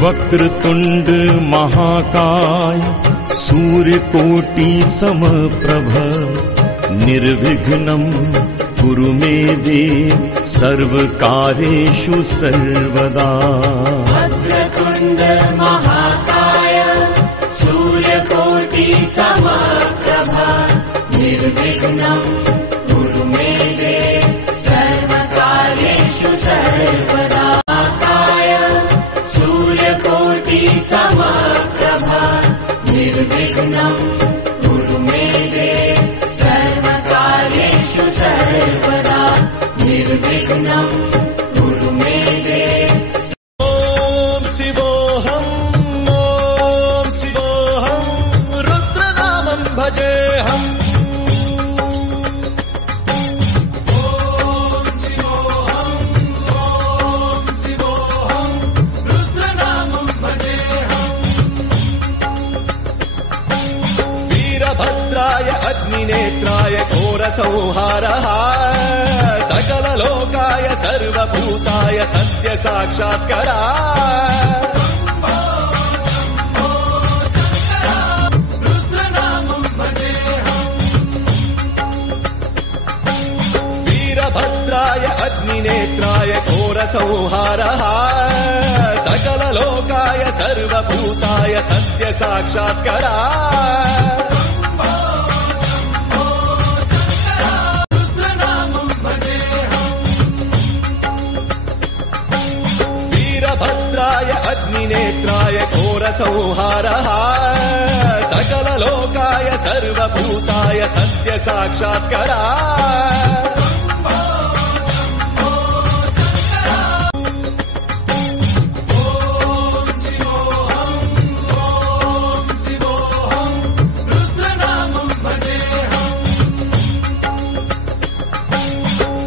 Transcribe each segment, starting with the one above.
वक्रतुंड महाकाय सूर्यकोटि समप्रभ निर्विघ्नं कुरु मे देव सर्वकार्येषु सर्वदा। वक्रतुंड महाकाय सूर्यकोटि समप्रभ निर्विघ्नं कुरु मे देव सर्वकार्येषु सर्वदा। सूर्यकोटि समप्रभ निर्विघ्नं कुरु मे देव सर्वकार्येषु सर्वदा। निर्विघ्नं कुरु मे देव। ओम शिवोऽहम् रुद्रनामं भजेऽहम्। वीरभद्राय अग्निनेत्राय घोरसंहारः सकललोकाय सर्वभूताय सत्यसाक्षात्करा। वीरभद्राय अग्निनेत्राय घोरसंहारः सकललोकाय सर्वभूताय सत्यसाक्षात्करा। वीरभद्राय अग्निनेत्राय घोरसंहारः सकललोकाय सर्वभूताय सत्यसाक्षात्करा।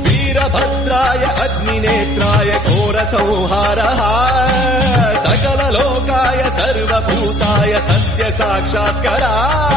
वीरभद्राय अग्निनेत्राय घोरसंहारः सकललोकाय सर्वभूताय सत्यसाक्षात्करा।